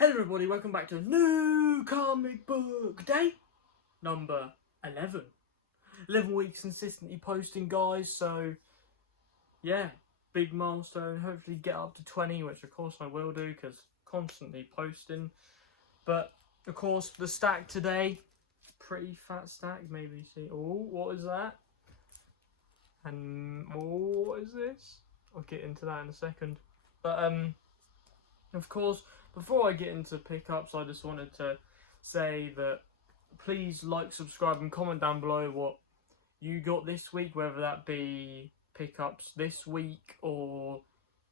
Hello everybody, welcome back to a new comic book day, number 11. 11 weeks consistently posting, guys, so yeah, big milestone. Hopefully get up to 20, which of course I will do because constantly posting. But of course the stack today, pretty fat stack, maybe you see. Oh, what is that? And oh, what is this? I'll get into that in a second. But of course, before I get into pickups, I just wanted to say that please like, subscribe and comment down below what you got this week, whether that be pickups this week or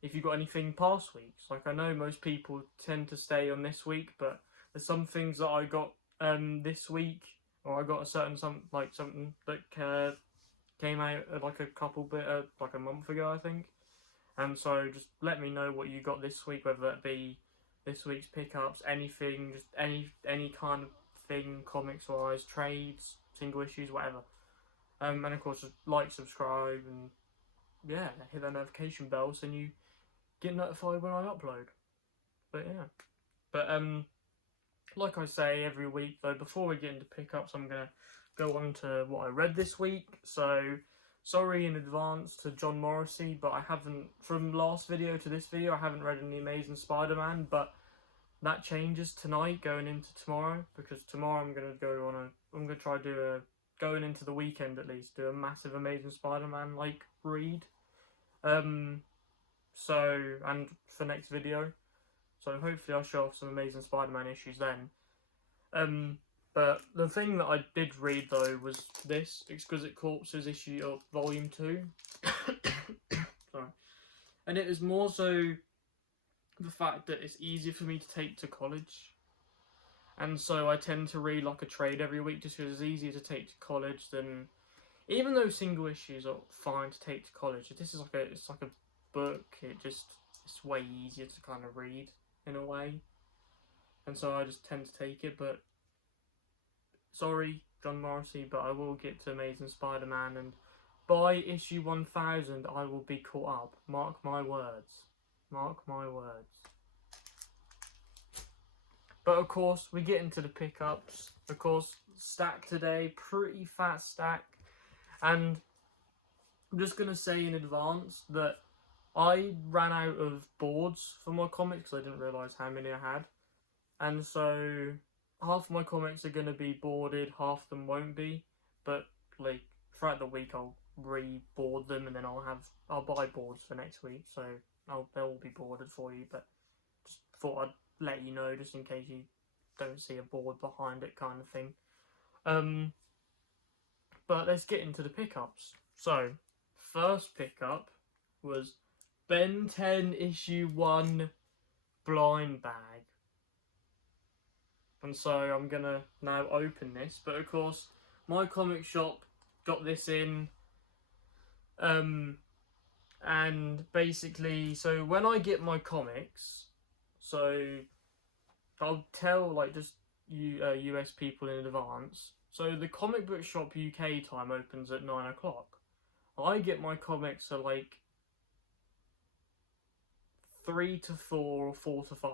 if you got anything past weeks. Like, I know most people tend to stay on this week, but there's some things that I got this week, or I got something that came out like like a month ago, I think. And so just let me know what you got this week, whether that be this week's pickups, anything, just any kind of thing, comics wise, trades, single issues, whatever. And of course just like, subscribe, and yeah, hit that notification bell so you get notified when I upload. But yeah. But like I say every week though, before we get into pickups, I'm gonna go on to what I read this week. So sorry in advance to John Morrissey, but I haven't, from last video to this video, I haven't read any Amazing Spider-Man, but that changes tonight going into tomorrow, because tomorrow I'm gonna try to do going into the weekend at least, do a massive Amazing Spider-Man like read. So, and for next video, so hopefully I'll show off some Amazing Spider-Man issues then. But the thing that I did read though was this Exquisite Corpses issue of Volume 2. Sorry. And it is more so the fact that it's easier for me to take to college. And so I tend to read like a trade every week just because it's easier to take to college than, even though single issues are fine to take to college, this is it's like a book, it's way easier to kind of read in a way. And so I just tend to take it, but sorry, John Morrissey, but I will get to Amazing Spider-Man, and by issue 1000 I will be caught up. Mark my words. Mark my words. But of course, we get into the pickups. Of course, stack today, pretty fat stack. And I'm just going to say in advance that I ran out of boards for my comics because I didn't realise how many I had. And so half of my comics are going to be boarded, half of them won't be. But like throughout the week I'll re-board them, and then I'll buy boards for next week. So they'll all be boarded for you, but just thought I'd let you know just in case you don't see a board behind it kind of thing. But let's get into the pickups. So first pickup was Ben 10 issue 1 blind bag. And so I'm gonna now open this, but of course my comic shop got this in, and basically, so when I get my comics, so I'll tell like just US people in advance. So the comic book shop UK time opens at 9 o'clock. I get my comics at like 3 to 4 or 4 to 5.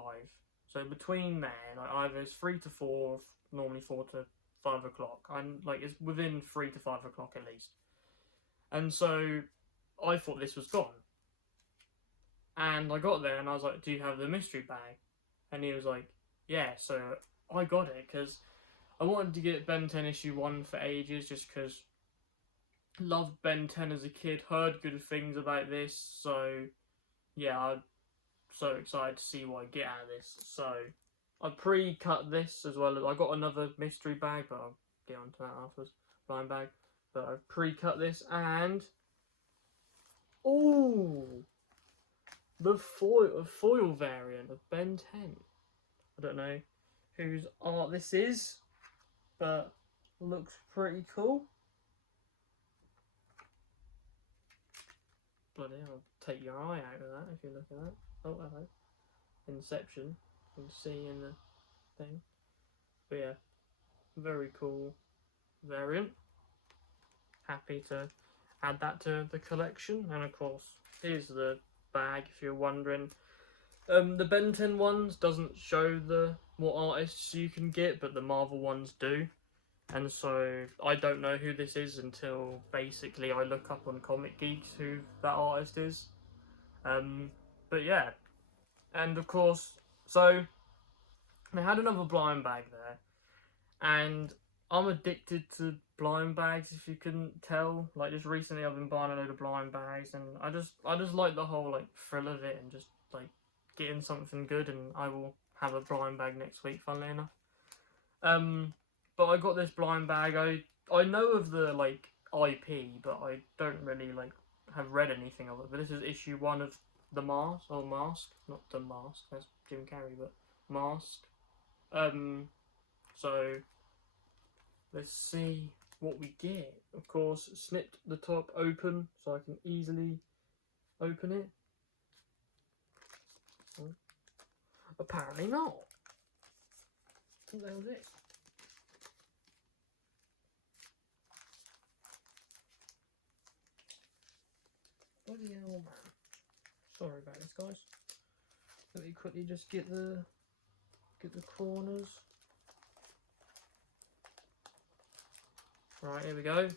So between there, like either it's 3 to 4, or normally 4 to 5 o'clock. I'm like, it's within 3 to 5 o'clock at least. And so I thought this was gone. And I got there and I was like, do you have the mystery bag? And he was like, yeah. So I got it because I wanted to get Ben 10 issue 1 for ages, just because loved Ben 10 as a kid, heard good things about this. So yeah, I'm so excited to see what I get out of this. So I pre-cut this as well. I got another mystery bag, but I'll get onto that afterwards. Blind bag. But I've pre-cut this, and ooh, the foil variant of Ben 10. I don't know whose art this is, but looks pretty cool. Bloody hell, take your eye out of that if you look at that. Oh, hello. Inception. You can see in the thing. But yeah, very cool variant. Happy to add that to the collection. And of course, here's the bag if you're wondering. The Ben 10 ones doesn't show what artists you can get, but the Marvel ones do. And so I don't know who this is until basically I look up on Comic Geeks who that artist is. But yeah, and of course, so they had another blind bag there, and I'm addicted to blind bags. If you couldn't tell, like just recently I've been buying a load of blind bags, and I just like the whole like thrill of it and just like getting something good. And I will have a blind bag next week, funnily enough. But I got this blind bag. I know of the like IP, but I don't really like have read anything of it. But this is issue 1 of the Mask, not the Mask. That's Jim Carrey, but Mask. So let's see what we get. Of course, snipped the top open so I can easily open it. Apparently not. What the hell is it? Bloody hell, man. Sorry about this, guys. Let me quickly just get the corners. Right, here we go.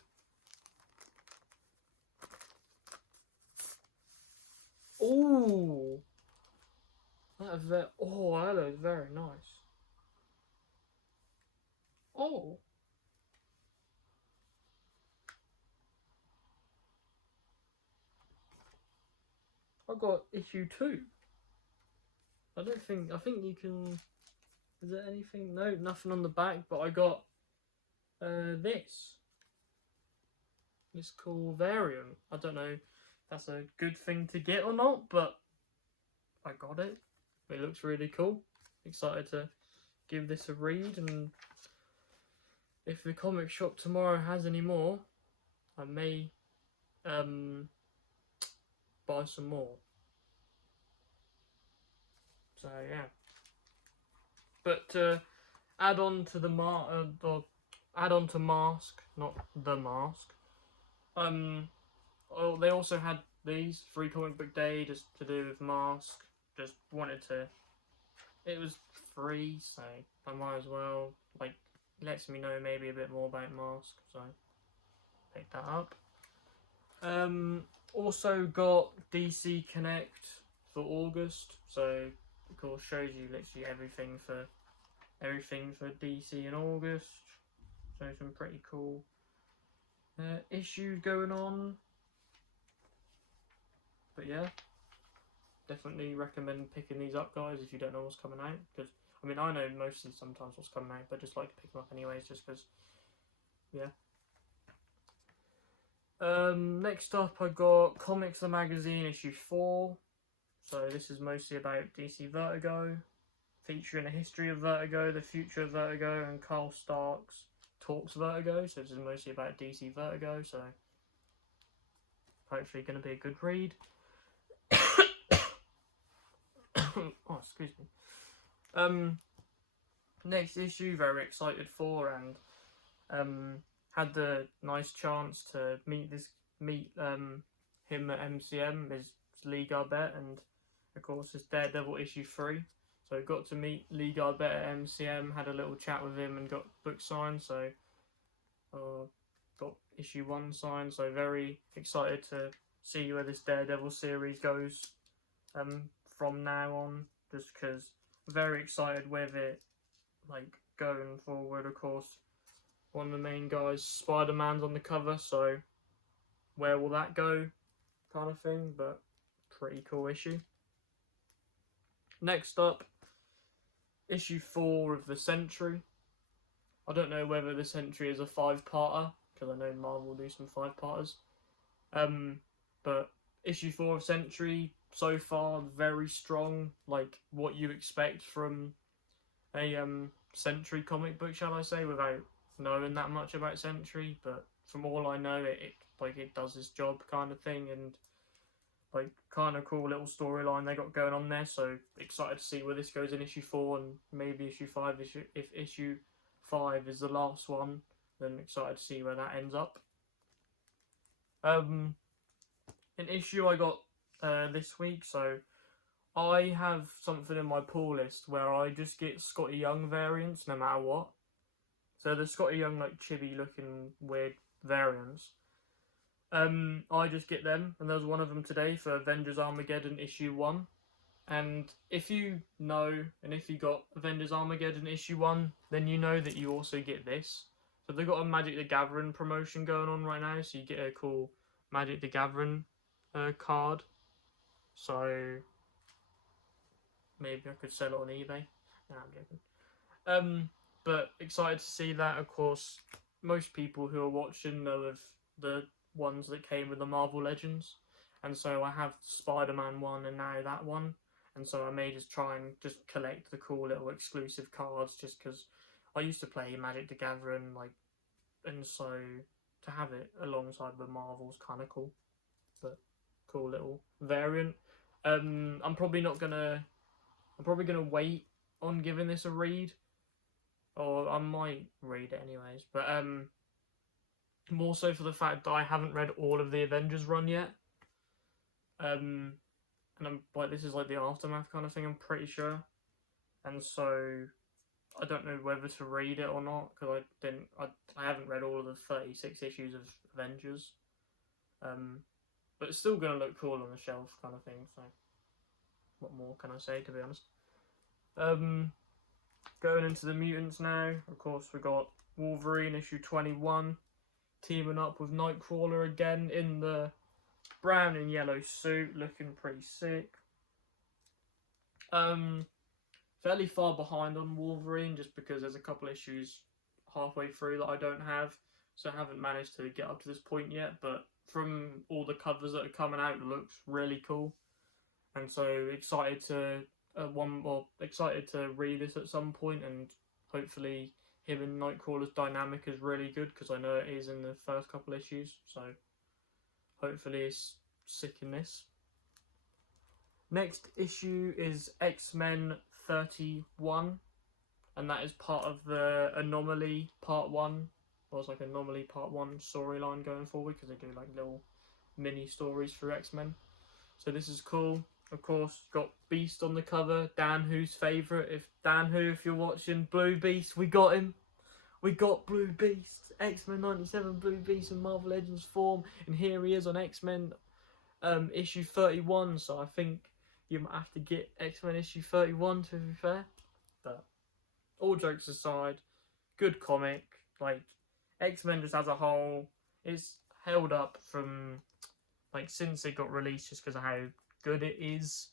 Ooh! That looks very nice. Oh! I got issue 2. I think you can... Is there anything? No, nothing on the back, but I got this. It's called Variant. I don't know if that's a good thing to get or not, but I got it. It looks really cool. Excited to give this a read, and if the comic shop tomorrow has any more, I may buy some more. So yeah. But add on to Mask, not the Mask. They also had these Free Comic Book Day just to do with Mask. Just wanted to. It was free, so I might as well. Like, lets me know maybe a bit more about Mask, so pick that up. Also got DC Connect for August, so of course shows you literally everything for DC in August. So some pretty cool issues going on. But yeah, definitely recommend picking these up, guys, if you don't know what's coming out. Because I mean, I know mostly sometimes what's coming out, but just like to pick them up anyways, just because. Yeah. Next up, I got Comics the Magazine issue 4. So this is mostly about DC Vertigo, featuring a history of Vertigo, the future of Vertigo, and Carl Starks talks Vertigo. So this is mostly about DC Vertigo. So hopefully going to be a good read. Oh, excuse me. Next issue, very excited for, and had the nice chance to meet him at MCM, is Lee Garbett, and of course it's Daredevil issue 3. So got to meet Lee Garbett at MCM, had a little chat with him, and got book signed. So got issue 1 signed. So very excited to see where this Daredevil series goes from now on. Just because very excited with it, like going forward. Of course, one of the main guys, Spider-Man's on the cover, so where will that go, kind of thing. But pretty cool issue. Next up, issue 4 of the Sentry. I don't know whether the Sentry is a 5-parter, because I know Marvel will do some 5-parters. But issue 4 of Sentry, so far, very strong. Like, what you expect from a Sentry comic book, shall I say, without knowing that much about Sentry. But from all I know, it does its job, kind of thing. And like, kind of cool little storyline they got going on there. So excited to see where this goes in issue 4 and maybe issue 5. If issue 5 is the last one, then excited to see where that ends up. An issue I got this week, so I have something in my pull list where I just get Scotty Young variants no matter what. So the Scotty Young, like, chibi looking weird variants. I just get them, and there was one of them today for Avengers Armageddon issue 1. And if you know, and if you got Avengers Armageddon issue 1, then you know that you also get this. So they've got a Magic the Gathering promotion going on right now, so you get a cool Magic the Gathering card. So maybe I could sell it on eBay. No, I'm joking. But excited to see that. Of course, most people who are watching know of the ones that came with the Marvel Legends, and so I have Spider-Man one and now that one, and so I may just try and just collect the cool little exclusive cards, just because I used to play Magic the Gathering, like, and so to have it alongside the Marvel's kind of cool. But cool little variant. I'm probably gonna wait on giving this a read, or I might read it anyways. But more so for the fact that I haven't read all of the Avengers run yet. And I'm like, this is like the aftermath kind of thing, I'm pretty sure. And so I don't know whether to read it or not, because I haven't read all of the 36 issues of Avengers. But it's still gonna look cool on the shelf, kind of thing. So what more can I say, to be honest? Going into the mutants now. Of course, we got Wolverine issue 21 teaming up with Nightcrawler again in the brown and yellow suit, looking pretty sick. Fairly far behind on Wolverine, just because there's a couple issues halfway through that I don't have, so I haven't managed to get up to this point yet. But from all the covers that are coming out, it looks really cool, and so excited to excited to read this at some point, and hopefully him and Nightcrawler's dynamic is really good, because I know it is in the first couple issues, so hopefully it's sick in this. Next issue is X-Men 31, and that is part of the Anomaly Part 1, or it's like Anomaly Part 1 storyline going forward, because they do like little mini stories for X-Men. So this is cool. Of course, got Beast on the cover, Dan Who's favourite. If you're watching, Blue Beast, we got him. We got Blue Beast, X-Men 97 Blue Beast in Marvel Legends form, and here he is on X-Men issue 31, so I think you might have to get X-Men issue 31 to be fair. But all jokes aside, good comic. Like, X-Men just as a whole, it's held up from, like, since it got released, just because of how good it is.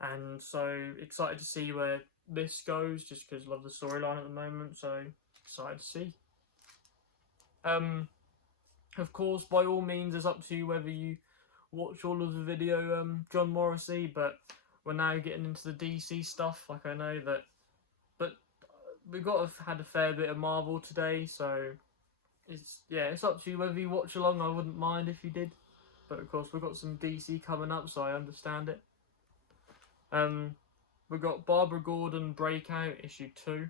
And so excited to see where this goes, just because I love the storyline at the moment, so excited to see. Of course, by all means, it's up to you whether you watch all of the video John Morrissey, but we're now getting into the DC stuff, like I know that, but we've had a fair bit of Marvel today, so it's up to you whether you watch along. I wouldn't mind if you did, but of course we've got some DC coming up, so I understand it. We've got Barbara Gordon Breakout issue 2,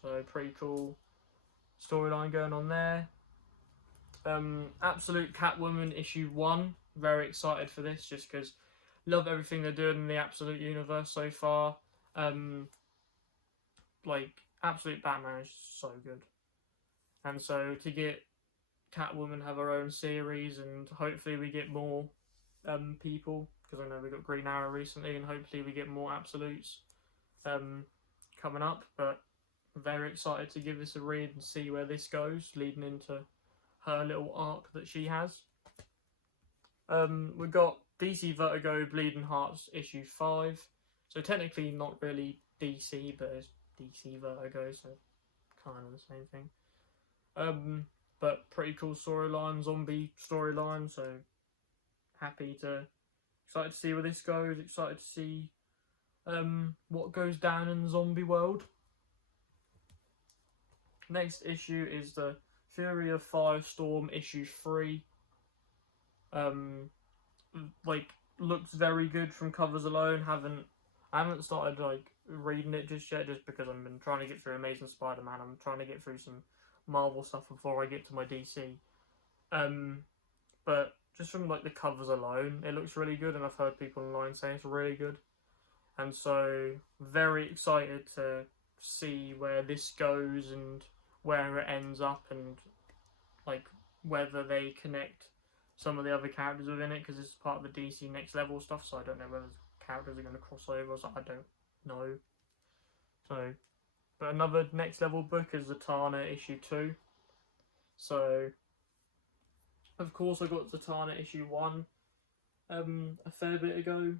so pretty cool storyline going on there. Absolute Catwoman issue 1, very excited for this, just because love everything they're doing in the Absolute universe so far. Like, Absolute Batman is so good, and so to get Catwoman have her own series, and hopefully we get more people, because I know we got Green Arrow recently, and hopefully we get more Absolutes coming up. But very excited to give this a read and see where this goes, leading into her little arc that she has. We've got DC Vertigo Bleeding Hearts issue 5, so technically not really DC, but it's DC Vertigo, so kind of the same thing. But pretty cool storyline, zombie storyline, so excited to see where this goes, excited to see what goes down in the zombie world. Next issue is the Fury of Firestorm issue 3. Like, looks very good from covers alone. I haven't started like reading it just yet, just because I've been trying to get through Amazing Spider-Man. I'm trying to get through some Marvel stuff before I get to my DC. But just from like the covers alone, it looks really good, and I've heard people online say it's really good. And so, very excited to see where this goes and where it ends up, and like whether they connect some of the other characters within it, because it's part of the DC Next Level stuff. So I don't know whether the characters are going to cross over. So I don't know. So, but another Next Level book is Zatanna issue 2. So, of course, I got Zatanna issue 1 a fair bit ago,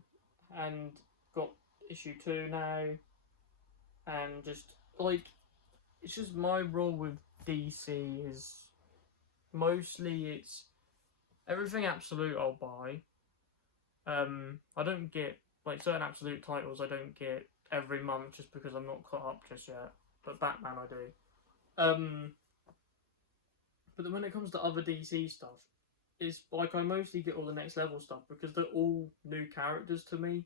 and got issue 2 now, and just like, it's just my rule with DC is mostly it's everything Absolute I'll buy. I don't get like certain Absolute titles I don't get every month just because I'm not caught up just yet, but Batman I do. But then when it comes to other DC stuff, it's like I mostly get all the Next Level stuff because they're all new characters to me.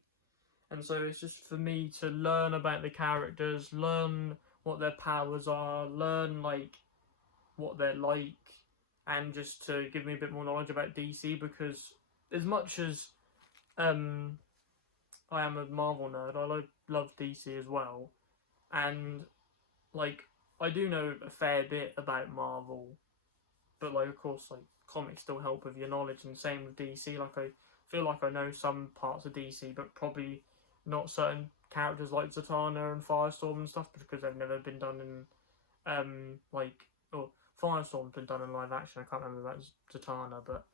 And so it's just for me to learn about the characters, learn what their powers are, learn like what they're like, and just to give me a bit more knowledge about DC, because as much as I am a Marvel nerd, I love DC as well. And like I do know a fair bit about Marvel, but like of course like comics still help with your knowledge, and same with DC. Like I feel like I know some parts of DC, but probably not certain characters like Zatanna and Firestorm and stuff, because they've never been done in Firestorm's been done in live action. I can't remember about Zatanna, but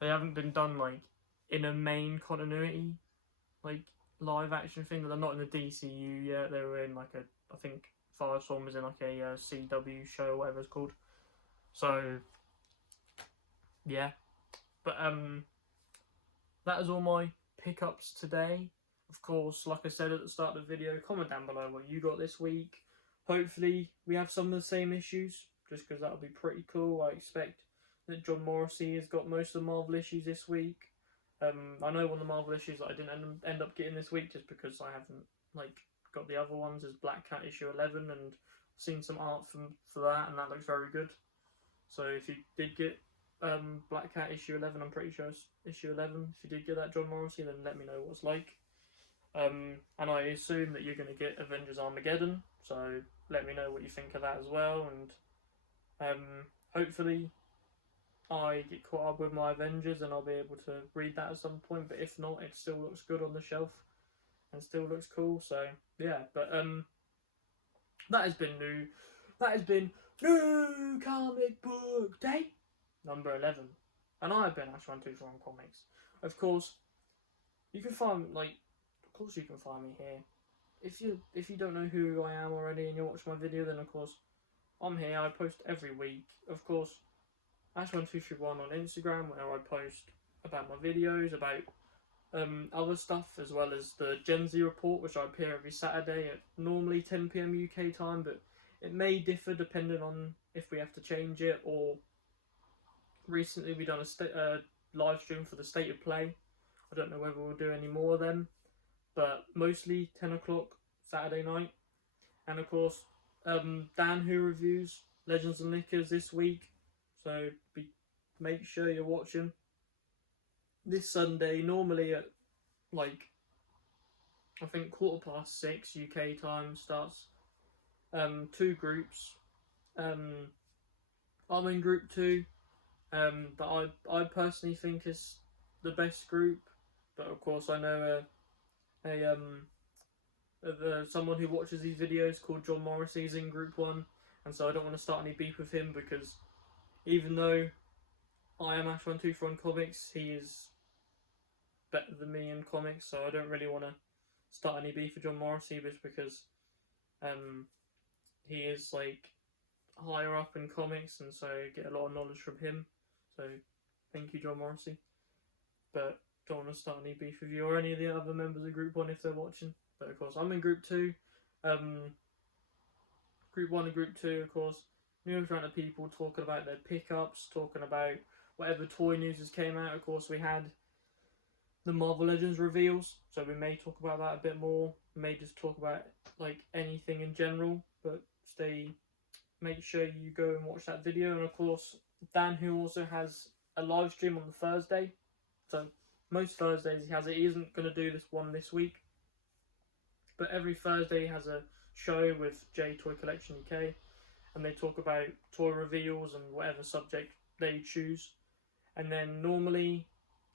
they haven't been done like in a main continuity like live action thing. They're not in the DCU yet. They were in like I think Firestorm was in like a CW show or whatever it's called. So yeah, but that is all my pickups today. Of course, like I said at the start of the video, comment down below what you got this week. Hopefully we have some of the same issues, just because that would be pretty cool. I expect that John Morrissey has got most of the Marvel issues this week. I know one of the Marvel issues that I didn't end up getting this week just because I haven't like got the other ones is Black Cat issue 11, and seen some art for that, and that looks very good. So if you did get Black Cat issue 11, I'm pretty sure it's issue 11. If you did get that John Morrissey, then let me know what it's like. And I assume that you're going to get Avengers Armageddon, so let me know what you think of that as well, and hopefully I get caught up with my Avengers and I'll be able to read that at some point, but if not, it still looks good on the shelf and still looks cool. So yeah, but that has been New Comic Book Day number 11, and I've been Ash123 Comics. Of course you can find you can find me here. If you don't know who I am already and you watch my video, then of course I'm here. I post every week. Of course, Ash1231 on Instagram, where I post about my videos, about other stuff, as well as the Gen Z report, which I appear every Saturday at normally 10 PM UK time, but it may differ depending on if we have to change it, or recently we done a live stream for the State of Play. I don't know whether we'll do any more of them, but mostly 10 o'clock Saturday night. And of course, Dan Who reviews Legends and Knickers this week, so make sure you're watching. This Sunday, normally at I think 6:15 UK time, starts 2 groups. I'm in group 2, that I personally think is the best group, but of course I know someone who watches these videos called John Morrissey is in group 1, and so I don't want to start any beef with him, because even though I am Ash123 Comics, he is better than me in comics, so I don't really want to start any beef with John Morrissey, just because he is higher up in comics, and so I get a lot of knowledge from him. So thank you, John Morrissey. But don't want to start any beef with you or any of the other members of Group 1 if they're watching. But of course, I'm in Group 2. Group 1 and Group 2, of course, numerous amount of people talking about their pickups, talking about whatever toy news has came out. Of course, we had the Marvel Legends reveals, so we may talk about that a bit more. We may just talk about anything in general, but make sure you go and watch that video. And of course, Dan Who also has a live stream on the Thursday, So most Thursdays he has it. He isn't going to do this one this week, but every Thursday he has a show with J Toy Collection UK, and they talk about toy reveals and whatever subject they choose. And then normally,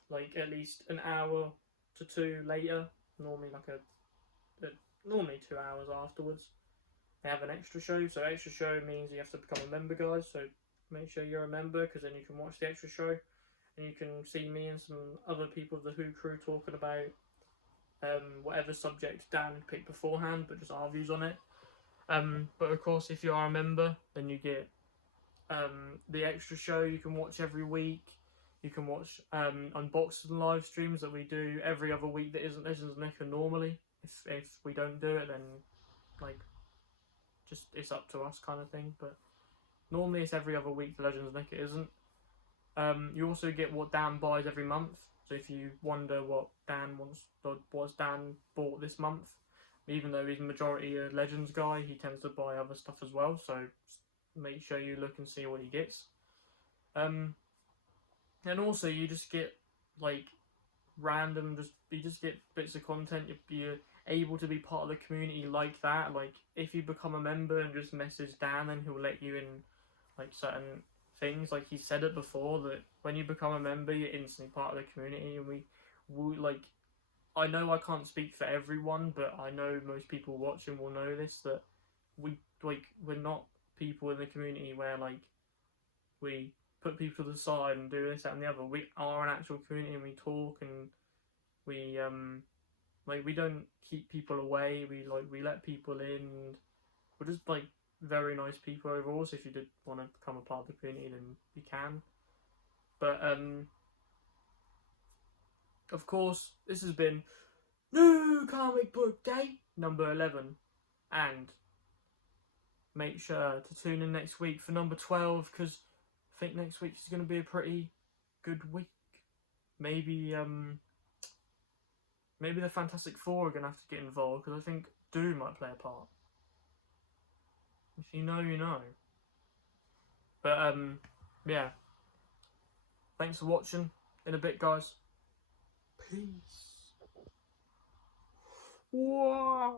like at least an hour to two later, normally normally 2 hours afterwards, they have an extra show. So extra show means you have to become a member, guys. So make sure you're a member, because then you can watch the extra show, and you can see me and some other people of the Who crew talking about whatever subject Dan picked beforehand, but just our views on it. But of course, if you are a member, then you get the extra show you can watch every week. You can watch unboxing live streams that we do every other week that isn't Legends of NECA normally. If we don't do it, then like just it's up to us kind of thing. But normally it's every other week. The Legends of NECA isn't. You also get what Dan buys every month. So if you wonder what Dan bought this month, even though he's majority a Legends guy, he tends to buy other stuff as well. So make sure you look and see what he gets. And also you just get like random, you just get bits of content. You're able to be part of the community like that. Like if you become a member and just message Dan, then he'll let you in like certain things. Like he said it before, that when you become a member, you're instantly part of the community. And we like, I know I can't speak for everyone, but I know most people watching will know this, that we're not people in the community where like we put people to the side and do this, that and the other. We are an actual community, and we talk, and we we don't keep people away. We let people in. We're just like very nice people overall. So if you did want to become a part of the community, then you can. But of course, this has been New Comic Book Day number 11, and make sure to tune in next week for number 12, because I think next week is going to be a pretty good week. Maybe maybe the Fantastic Four are going to have to get involved, because I think Doom might play a part. If you know, you know. But yeah. Thanks for watching. In a bit, guys. Peace. Wow.